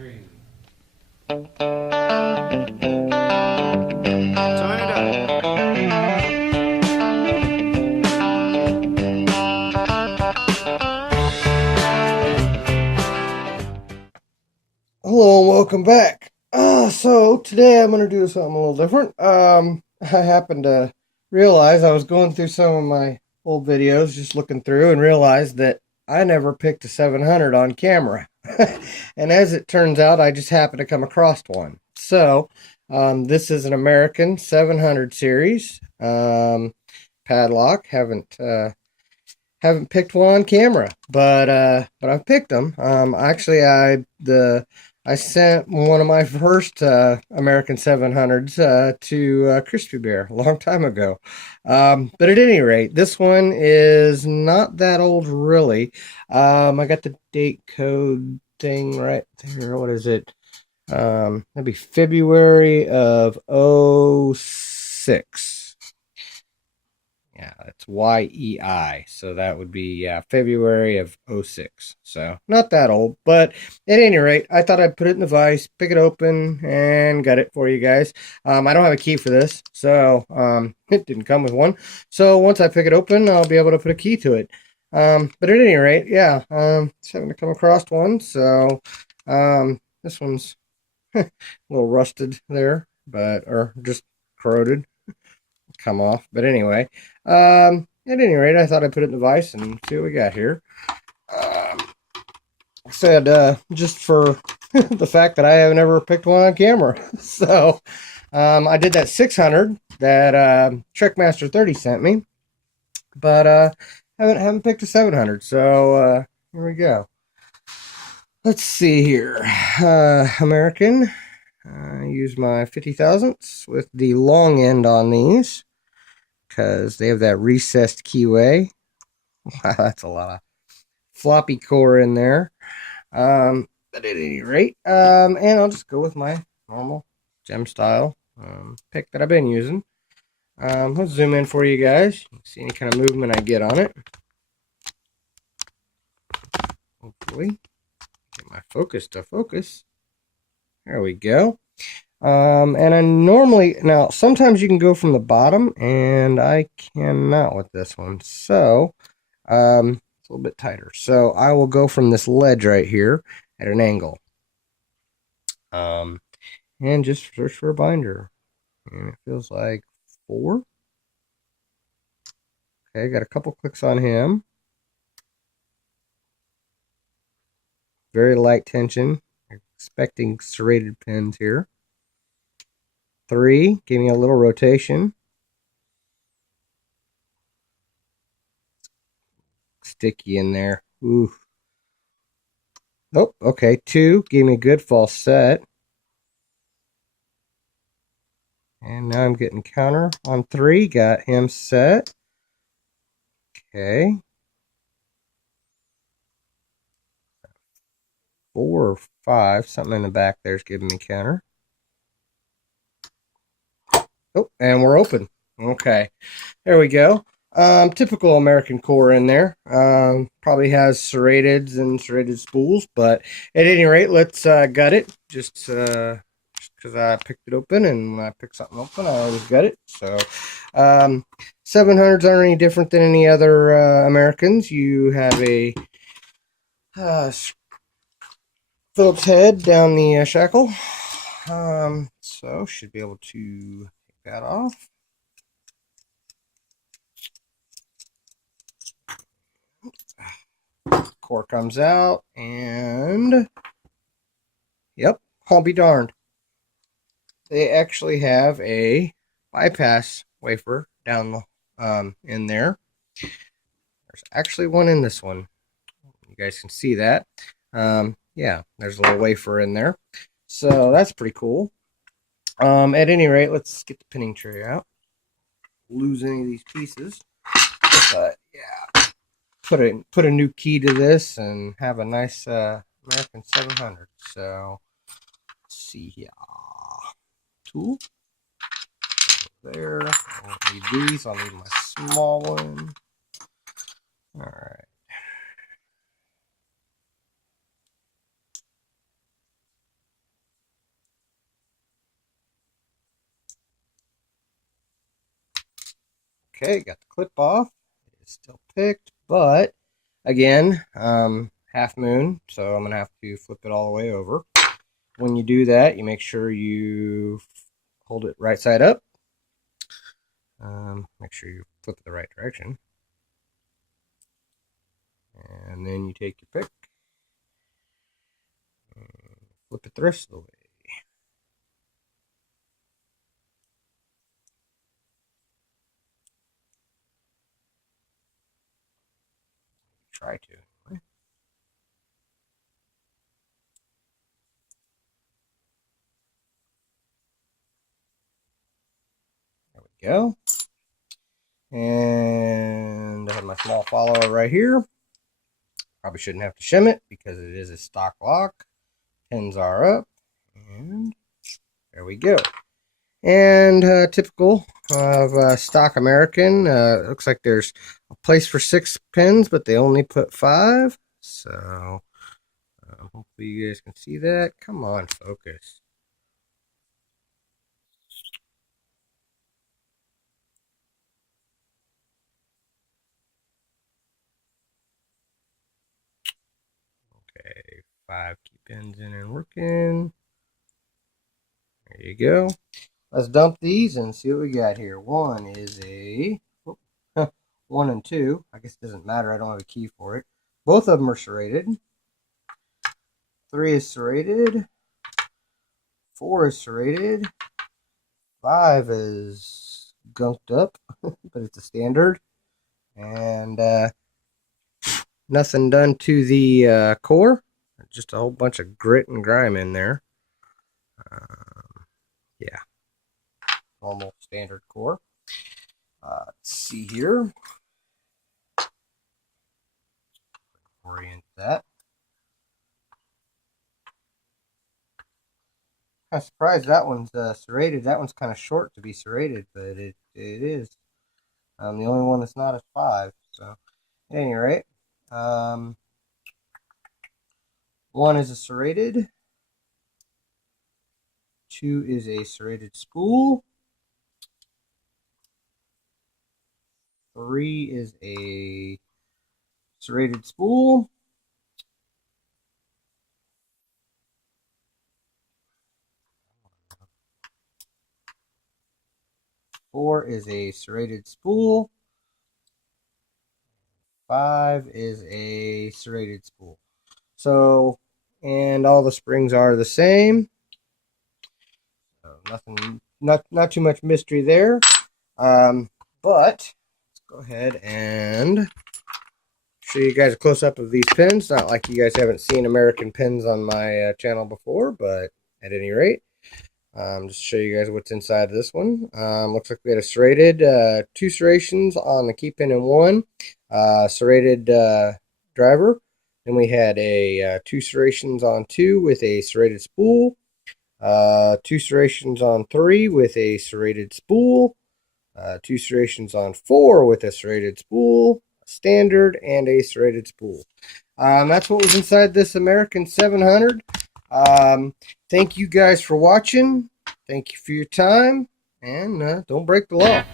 3. Turn it up. Hello and welcome back. So today I'm going to do something a little different. I happened to realize I was going through some of my old videos, just looking through, and realized that I never picked a 700 on camera. And as it turns out, I just happened to come across one. So this is an American 700 series padlock. Haven't picked one on camera, but I've picked them. Actually, I sent one of my first American 700s to Crispy Bear a long time ago. But at any rate, this one is not that old, really. I got the date code thing right there. What is it? That'd be February of '06. Yeah, it's YEI. So that would be February of '06. So not that old. But at any rate, I thought I'd put it in the vise, pick it open, and got it for you guys. I don't have a key for this, so it didn't come with one. So once I pick it open, I'll be able to put a key to it. But at any rate, yeah, just having to come across one. So this one's a little rusted there, or just corroded. Come off. But anyway, at any rate, I thought I'd put it in the vise and see what we got here. I said, just for the fact that I have never picked one on camera. So, I did that 600 that Trickmaster 30 sent me, but haven't picked a 700. So, here we go. Let's see here. American. I use my 50 thousandths with the long end on these, because they have that recessed keyway. Wow, that's a lot of floppy core in there. But at any rate, and I'll just go with my normal gem style pick that I've been using. Let's zoom in for you guys. You can see any kind of movement I get on it. Hopefully, get my focus to focus. There we go. And I normally, now sometimes you can go from the bottom, and I cannot with this one. So, it's a little bit tighter. So I will go from this ledge right here at an angle. And just search for a binder. And it feels like 4. Okay, got a couple clicks on him. Very light tension. Expecting serrated pins here. 3, gave me a little rotation. Sticky in there. Ooh. Oh, okay. 2, gave me a good false set. And now I'm getting counter on 3. Got him set. Okay. 4 or 5. Something in the back there's giving me counter. Oh, and we're open. Okay. There we go. Typical American core in there. Probably has serrateds and serrated spools, but at any rate, let's gut it. Just because I picked it open, and when I pick something open, I always gut it. So 700s aren't any different than any other Americans. You have a Phillips head down the shackle. So should be able to take that off. Core comes out, and yep, I'll be darned. They actually have a bypass wafer down in there. There's actually one in this one. You guys can see that. Yeah, there's a little wafer in there. So that's pretty cool. At any rate, let's get the pinning tray out. Lose any of these pieces. But yeah, put a new key to this and have a nice American 700. So let's see here. Tool. There. I won't need these. I'll need my small one. Alright. Okay, got the clip off. It's still picked, but again, half moon, so I'm going to have to flip it all the way over. When you do that, you make sure you hold it right side up. Make sure you flip it the right direction. And then you take your pick and flip it the rest of the way. Try to, anyway. There we go. And I have my small follower right here. Probably shouldn't have to shim it because it is a stock lock. Pins are up. And there we go. And typical of stock American, looks like there's a place for 6 pins, but they only put 5. So hopefully you guys can see that. Come on, focus. Okay, 5 key pins in and working. There you go. Let's dump these and see what we got here. One is a 1 and 2. I guess it doesn't matter. I don't have a key for it. Both of them are serrated. 3 is serrated. 4 is serrated. 5 is gunked up, but it's a standard. And nothing done to the core. Just a whole bunch of grit and grime in there. Yeah. Normal standard core. Let's see here. Orient that. I'm surprised that one's serrated. That one's kind of short to be serrated, but it is. The only one that's not is 5. So, at any rate, 1 is a serrated. 2 is a serrated spool. 3 is a serrated spool. 4 is a serrated spool. 5 is a serrated spool. So, and all the springs are the same. So nothing, not too much mystery there. But let's go ahead and show you guys a close-up of these pins. Not like you guys haven't seen American pins on my channel before, but at any rate, just to show you guys what's inside this one. Looks like we had a serrated, 2 serrations on the key pin and 1 serrated driver. Then we had a 2 serrations on 2 with a serrated spool. 2 serrations on 3 with a serrated spool. 2 serrations on 4 with a serrated spool, a standard, and a serrated spool. That's what was inside this American 700. Thank you guys for watching. Thank you for your time, and don't break the law.